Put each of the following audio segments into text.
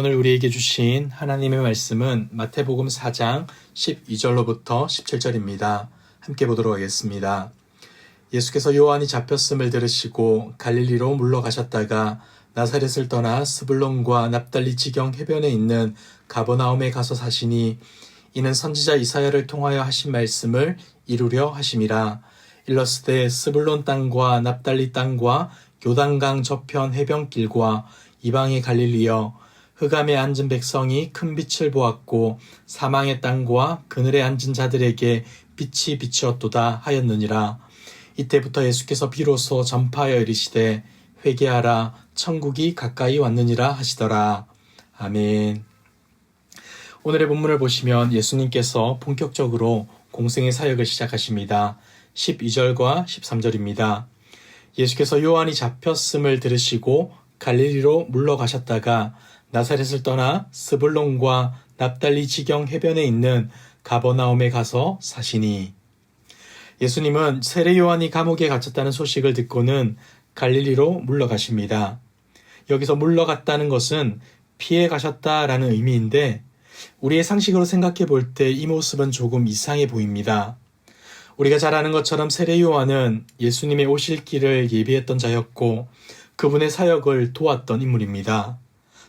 오늘 우리에게 주신 하나님의 말씀은 마태복음 4장 12절로부터 17절입니다. 함께 보도록 하겠습니다. 예수께서 요한이 잡혔음을 들으시고 갈릴리로 물러가셨다가 나사렛을 떠나 스불론과 납달리 지경 해변에 있는 가버나움에 가서 사시니 이는 선지자 이사야를 통하여 하신 말씀을 이루려 하심이라. 일러스되 스불론 땅과 납달리 땅과 요단강 저편 해변길과 이방의 갈릴리여, 흑암에 앉은 백성이 큰 빛을 보았고 사망의 땅과 그늘에 앉은 자들에게 빛이 비추었도다 하였느니라. 이때부터 예수께서 비로소 전파하여 이르시되 회개하라, 천국이 가까이 왔느니라 하시더라. 아멘. 오늘의 본문을 보시면 예수님께서 본격적으로 공생의 사역을 시작하십니다. 12절과 13절입니다. 예수께서 요한이 잡혔음을 들으시고 갈릴리로 물러가셨다가 나사렛을 떠나 스불론과 납달리 지경 해변에 있는 가버나움에 가서 사시니. 예수님은 세례 요한이 감옥에 갇혔다는 소식을 듣고는 갈릴리로 물러가십니다. 여기서 물러갔다는 것은 피해 가셨다라는 의미인데 우리의 상식으로 생각해 볼 때 이 모습은 조금 이상해 보입니다. 우리가 잘 아는 것처럼 세례 요한은 예수님의 오실 길을 예비했던 자였고 그분의 사역을 도왔던 인물입니다.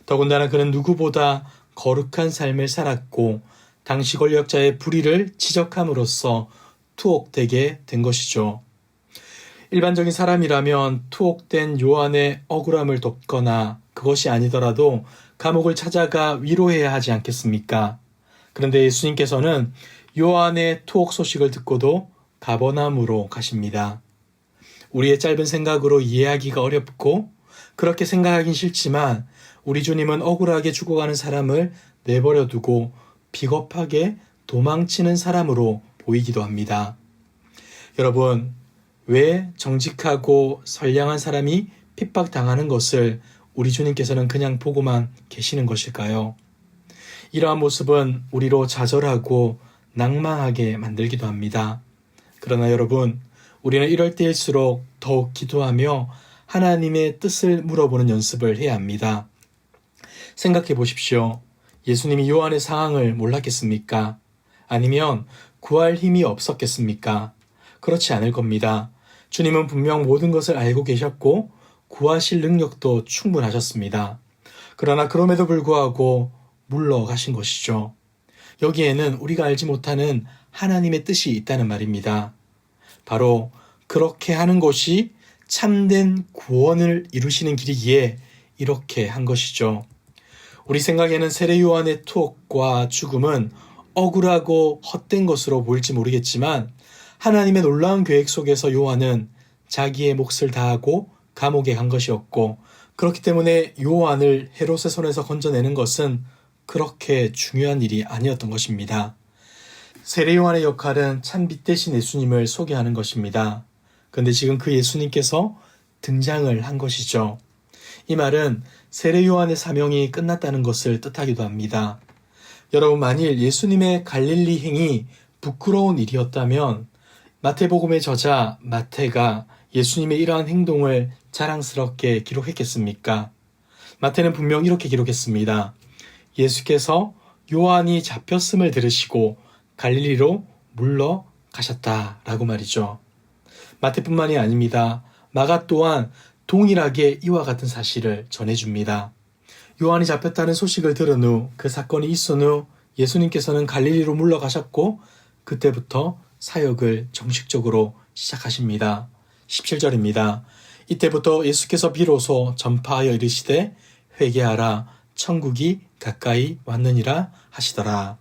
더군다나 그는 누구보다 거룩한 삶을 살았고 당시 권력자의 불의를 지적함으로써 투옥되게 된 것이죠. 일반적인 사람이라면 투옥된 요한의 억울함을 돕거나 그것이 아니더라도 감옥을 찾아가 위로해야 하지 않겠습니까? 그런데 예수님께서는 요한의 투옥 소식을 듣고도 가버나움으로 가십니다. 우리의 짧은 생각으로 이해하기가 어렵고 그렇게 생각하긴 싫지만 우리 주님은 억울하게 죽어가는 사람을 내버려 두고 비겁하게 도망치는 사람으로 보이기도 합니다. 여러분, 왜 정직하고 선량한 사람이 핍박당하는 것을 우리 주님께서는 그냥 보고만 계시는 것일까요? 이러한 모습은 우리로 좌절하고 낭망하게 만들기도 합니다. 그러나 여러분, 우리는 이럴 때일수록 더욱 기도하며 하나님의 뜻을 물어보는 연습을 해야 합니다. 생각해 보십시오. 예수님이 요한의 상황을 몰랐겠습니까? 아니면 구할 힘이 없었겠습니까? 그렇지 않을 겁니다. 주님은 분명 모든 것을 알고 계셨고 구하실 능력도 충분하셨습니다. 그러나 그럼에도 불구하고 물러가신 것이죠. 여기에는 우리가 알지 못하는 하나님의 뜻이 있다는 말입니다. 바로 그렇게 하는 것이 참된 구원을 이루시는 길이기에 이렇게 한 것이죠. 우리 생각에는 세례 요한의 투옥과 죽음은 억울하고 헛된 것으로 보일지 모르겠지만 하나님의 놀라운 계획 속에서 요한은 자기의 몫을 다하고 감옥에 간 것이었고 그렇기 때문에 요한을 헤롯의 손에서 건져내는 것은 그렇게 중요한 일이 아니었던 것입니다. 세례 요한의 역할은 참 빛 대신 예수님을 소개하는 것입니다. 그런데 지금 그 예수님께서 등장을 한 것이죠. 이 말은 세례 요한의 사명이 끝났다는 것을 뜻하기도 합니다. 여러분, 만일 예수님의 갈릴리 행이 부끄러운 일이었다면 마태복음의 저자 마태가 예수님의 이러한 행동을 자랑스럽게 기록했겠습니까? 마태는 분명 이렇게 기록했습니다. 예수께서 요한이 잡혔음을 들으시고 갈릴리로 물러가셨다라고 말이죠. 마태뿐만이 아닙니다. 마가 또한 동일하게 이와 같은 사실을 전해줍니다. 요한이 잡혔다는 소식을 들은 후 그 사건이 있은 후 예수님께서는 갈릴리로 물러가셨고 그때부터 사역을 정식적으로 시작하십니다. 17절입니다. 이때부터 예수께서 비로소 전파하여 이르시되 회개하라, 천국이 가까이 왔느니라 하시더라.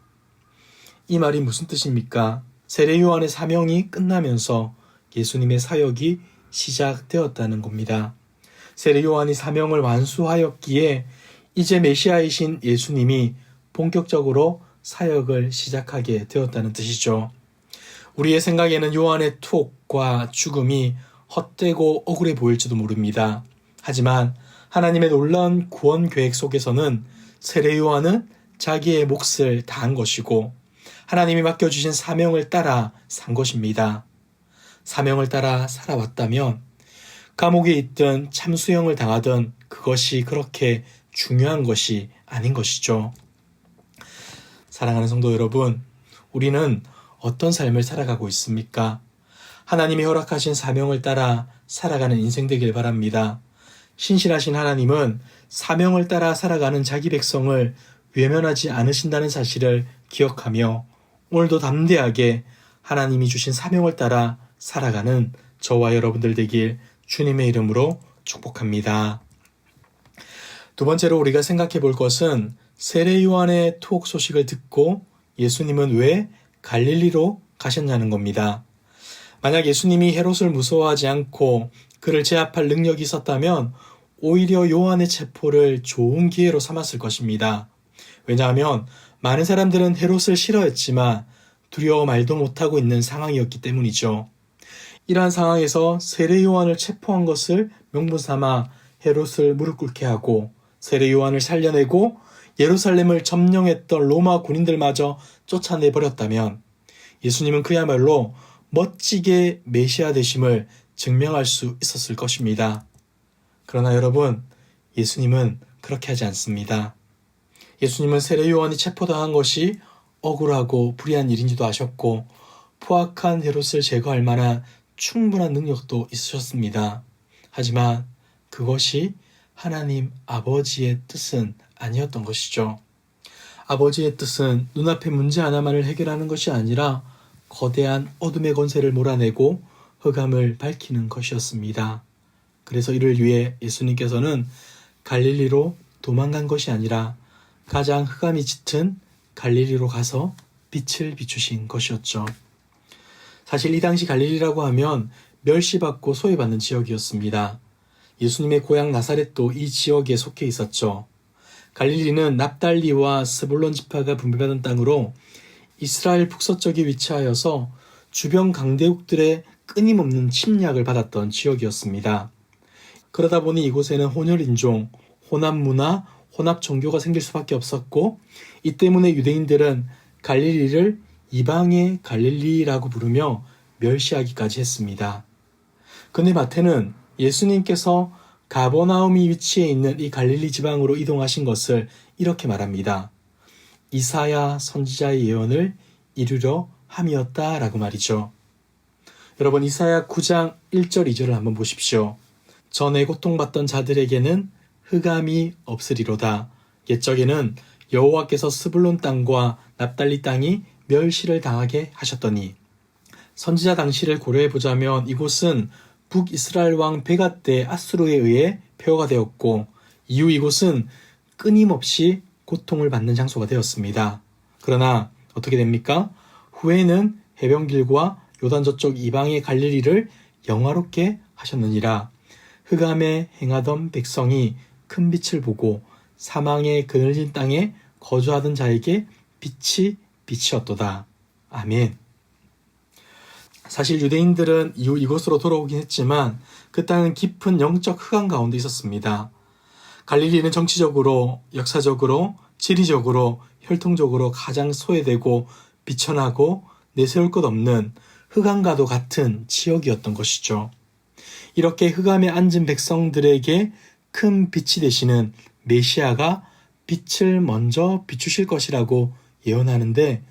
이 말이 무슨 뜻입니까? 세례 요한의 사명이 끝나면서 예수님의 사역이 시작되었다는 겁니다. 세례 요한이 사명을 완수하였기에 이제 메시아이신 예수님이 본격적으로 사역을 시작하게 되었다는 뜻이죠. 우리의 생각에는 요한의 투옥과 죽음이 헛되고 억울해 보일지도 모릅니다. 하지만 하나님의 놀라운 구원 계획 속에서는 세례 요한은 자기의 몫을 다한 것이고 하나님이 맡겨주신 사명을 따라 산 것입니다. 사명을 따라 살아왔다면 감옥에 있든 참수형을 당하든 그것이 그렇게 중요한 것이 아닌 것이죠. 사랑하는 성도 여러분, 우리는 어떤 삶을 살아가고 있습니까? 하나님이 허락하신 사명을 따라 살아가는 인생 되길 바랍니다. 신실하신 하나님은 사명을 따라 살아가는 자기 백성을 외면하지 않으신다는 사실을 기억하며 오늘도 담대하게 하나님이 주신 사명을 따라 살아가는 저와 여러분들 되길 주님의 이름으로 축복합니다. 두 번째로 우리가 생각해 볼 것은 세례 요한의 투옥 소식을 듣고 예수님은 왜 갈릴리로 가셨냐는 겁니다. 만약 예수님이 헤롯을 무서워하지 않고 그를 제압할 능력이 있었다면 오히려 요한의 체포를 좋은 기회로 삼았을 것입니다. 왜냐하면 많은 사람들은 헤롯을 싫어했지만 두려워 말도 못하고 있는 상황이었기 때문이죠. 이러한 상황에서 세례 요한을 체포한 것을 명분삼아 헤롯을 무릎 꿇게 하고 세례 요한을 살려내고 예루살렘을 점령했던 로마 군인들마저 쫓아내버렸다면 예수님은 그야말로 멋지게 메시아 되심을 증명할 수 있었을 것입니다. 그러나 여러분, 예수님은 그렇게 하지 않습니다. 예수님은 세례 요한이 체포당한 것이 억울하고 불의한 일인지도 아셨고 포악한 헤롯을 제거할 만한 충분한 능력도 있으셨습니다. 하지만 그것이 하나님 아버지의 뜻은 아니었던 것이죠. 아버지의 뜻은 눈앞의 문제 하나만을 해결하는 것이 아니라 거대한 어둠의 권세를 몰아내고 흑암을 밝히는 것이었습니다. 그래서 이를 위해 예수님께서는 갈릴리로 도망간 것이 아니라 가장 흑암이 짙은 갈릴리로 가서 빛을 비추신 것이었죠. 사실 이 당시 갈릴리라고 하면 멸시받고 소외받는 지역이었습니다. 예수님의 고향 나사렛도 이 지역에 속해 있었죠. 갈릴리는 납달리와 스불론 지파가 분배받은 땅으로 이스라엘 북서쪽에 위치하여서 주변 강대국들의 끊임없는 침략을 받았던 지역이었습니다. 그러다 보니 이곳에는 혼혈인종, 혼합문화, 혼합종교가 생길 수밖에 없었고 이 때문에 유대인들은 갈릴리를 이방의 갈릴리라고 부르며 멸시하기까지 했습니다. 그런데 마태는 예수님께서 가버나움이 위치해 있는 이 갈릴리 지방으로 이동하신 것을 이렇게 말합니다. 이사야 선지자의 예언을 이루려 함이었다라고 말이죠. 여러분, 이사야 9장 1절 2절을 한번 보십시오. 전에 고통받던 자들에게는 흑암이 없으리로다. 옛적에는 여호와께서 스불론 땅과 납달리 땅이 멸시를 당하게 하셨더니. 선지자 당시를 고려해 보자면 이곳은 북이스라엘 왕 베가 때 아수르에 의해 폐허가 되었고 이후 이곳은 끊임없이 고통을 받는 장소가 되었습니다. 그러나 어떻게 됩니까? 후에는 해변길과 요단 저쪽 이방의 갈릴리를 영화롭게 하셨느니라. 흑암에 행하던 백성이 큰 빛을 보고 사망의 그늘진 땅에 거주하던 자에게 빛이 빛이었도다. 아멘. 사실 유대인들은 이후 이곳으로 돌아오긴 했지만 그 땅은 깊은 영적 흑암 가운데 있었습니다. 갈릴리는 정치적으로, 역사적으로, 지리적으로, 혈통적으로 가장 소외되고 비천하고 내세울 것 없는 흑암과도 같은 지역이었던 것이죠. 이렇게 흑암에 앉은 백성들에게 큰 빛이 되시는 메시아가 빛을 먼저 비추실 것이라고 예언하는데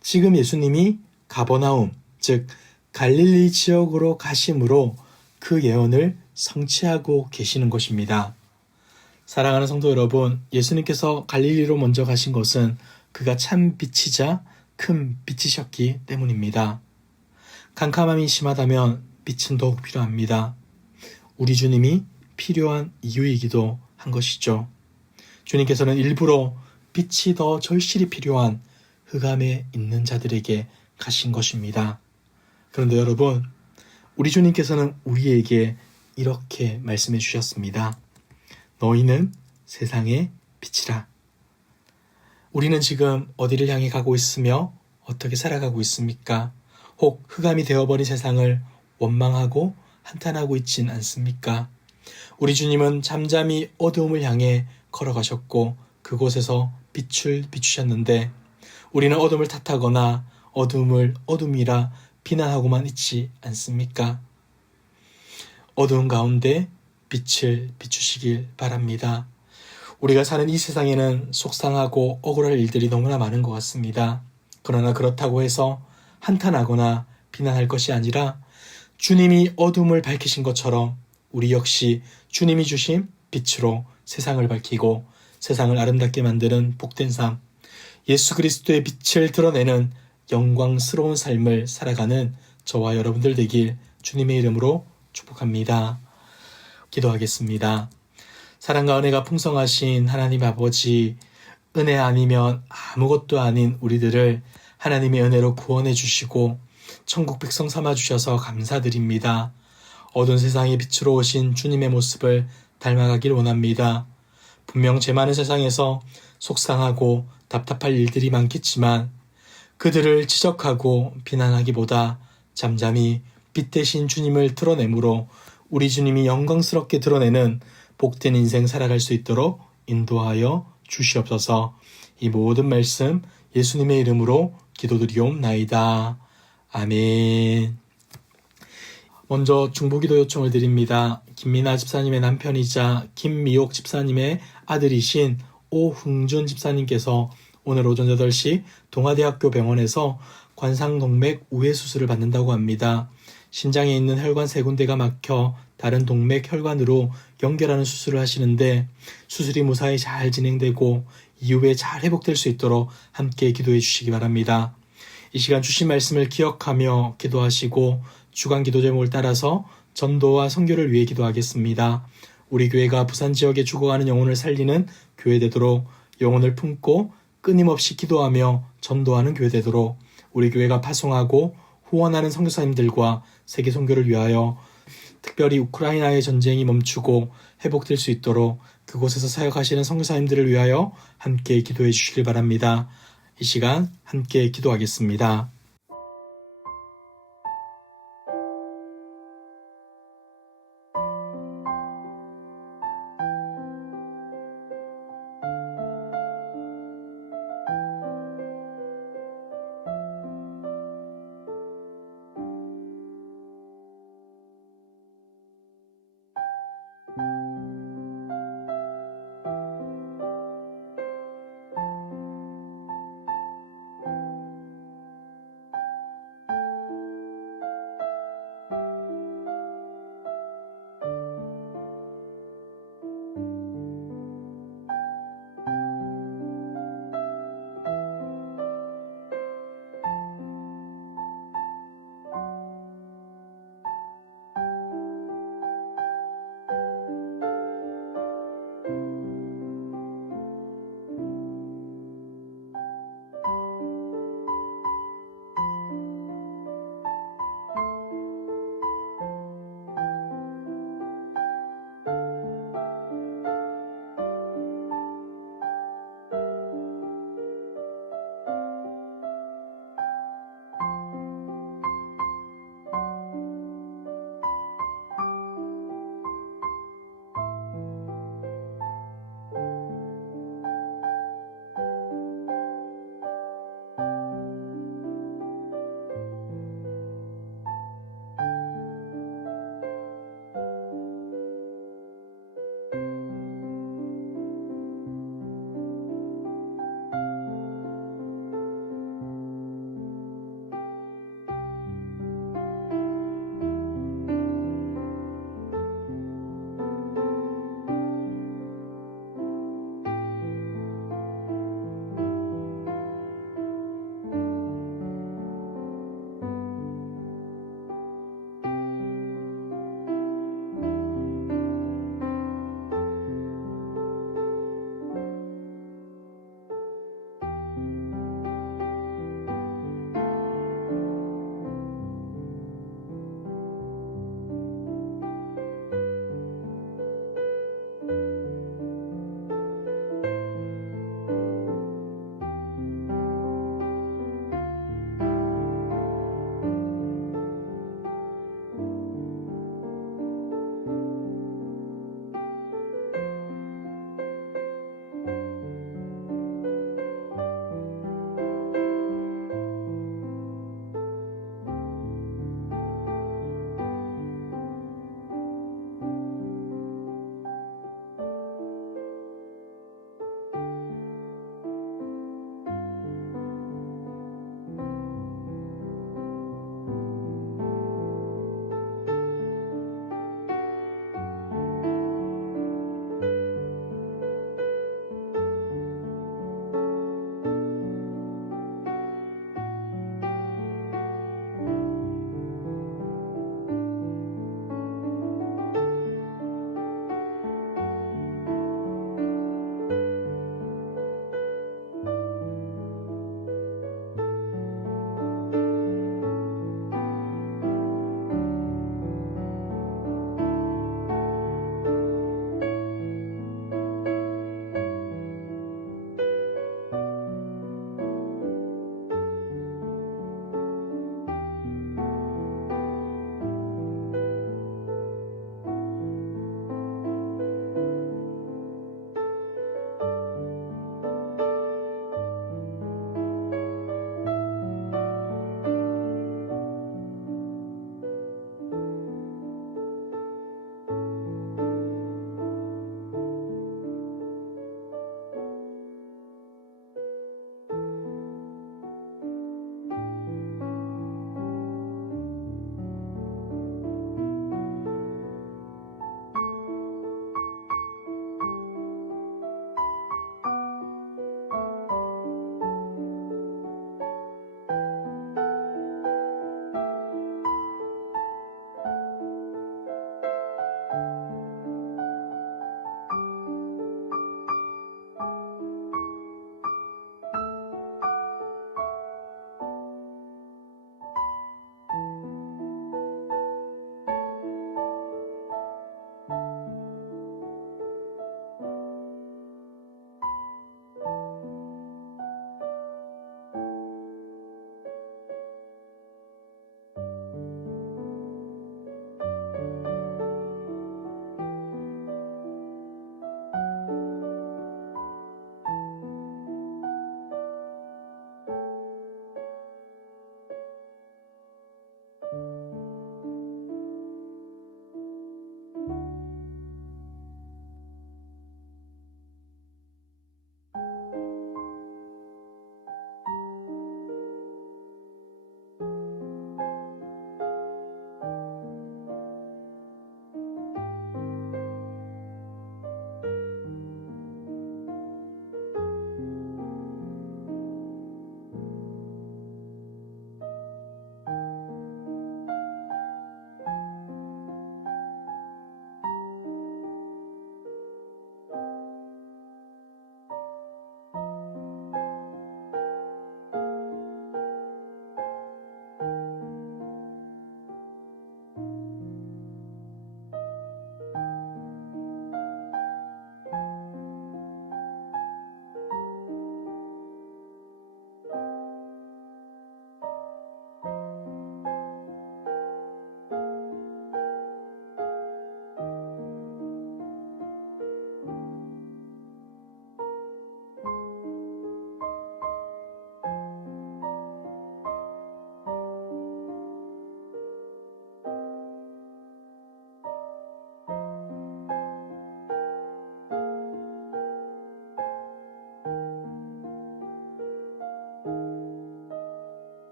지금 예수님이 가버나움, 즉 갈릴리 지역으로 가심으로 그 예언을 성취하고 계시는 것입니다. 사랑하는 성도 여러분, 예수님께서 갈릴리로 먼저 가신 것은 그가 참 빛이자 큰 빛이셨기 때문입니다. 캄캄함이 심하다면 빛은 더욱 필요합니다. 우리 주님이 필요한 이유이기도 한 것이죠. 주님께서는 일부러 빛이 더 절실히 필요한 흑암에 있는 자들에게 가신 것입니다. 그런데 여러분, 우리 주님께서는 우리에게 이렇게 말씀해 주셨습니다. 너희는 세상의 빛이라. 우리는 지금 어디를 향해 가고 있으며 어떻게 살아가고 있습니까? 혹 흑암이 되어버린 세상을 원망하고 한탄하고 있진 않습니까? 우리 주님은 잠잠히 어두움을 향해 걸어가셨고 그곳에서 빛을 비추셨는데 우리는 어둠을 탓하거나 어둠을 어둠이라 비난하고만 있지 않습니까? 어두운 가운데 빛을 비추시길 바랍니다. 우리가 사는 이 세상에는 속상하고 억울할 일들이 너무나 많은 것 같습니다. 그러나 그렇다고 해서 한탄하거나 비난할 것이 아니라 주님이 어둠을 밝히신 것처럼 우리 역시 주님이 주신 빛으로 세상을 밝히고 세상을 아름답게 만드는 복된 삶, 예수 그리스도의 빛을 드러내는 영광스러운 삶을 살아가는 저와 여러분들 되길 주님의 이름으로 축복합니다. 기도하겠습니다. 사랑과 은혜가 풍성하신 하나님 아버지, 은혜 아니면 아무것도 아닌 우리들을 하나님의 은혜로 구원해 주시고 천국 백성 삼아 주셔서 감사드립니다. 어두운 세상의 빛으로 오신 주님의 모습을 닮아가길 원합니다. 분명 죄 많은 세상에서 속상하고 답답할 일들이 많겠지만 그들을 지적하고 비난하기보다 잠잠히 빛 대신 주님을 드러내므로 우리 주님이 영광스럽게 드러내는 복된 인생 살아갈 수 있도록 인도하여 주시옵소서. 이 모든 말씀 예수님의 이름으로 기도드리옵나이다. 아멘. 먼저 중보기도 요청을 드립니다. 김민아 집사님의 남편이자 김미옥 집사님의 아들이신 오흥준 집사님께서 오늘 오전 8시 동아대학교 병원에서 관상동맥 우회 수술을 받는다고 합니다. 심장에 있는 혈관 3군데가 막혀 다른 동맥 혈관으로 연결하는 수술을 하시는데 수술이 무사히 잘 진행되고 이후에 잘 회복될 수 있도록 함께 기도해 주시기 바랍니다. 이 시간 주신 말씀을 기억하며 기도하시고 주간 기도 제목을 따라서 전도와 선교를 위해 기도하겠습니다. 우리 교회가 부산 지역에 죽어가는 영혼을 살리는 교회 되도록 영혼을 품고 끊임없이 기도하며 전도하는 교회 되도록 우리 교회가 파송하고 후원하는 선교사님들과 세계 선교를 위하여 특별히 우크라이나의 전쟁이 멈추고 회복될 수 있도록 그곳에서 사역하시는 선교사님들을 위하여 함께 기도해 주시길 바랍니다. 이 시간 함께 기도하겠습니다.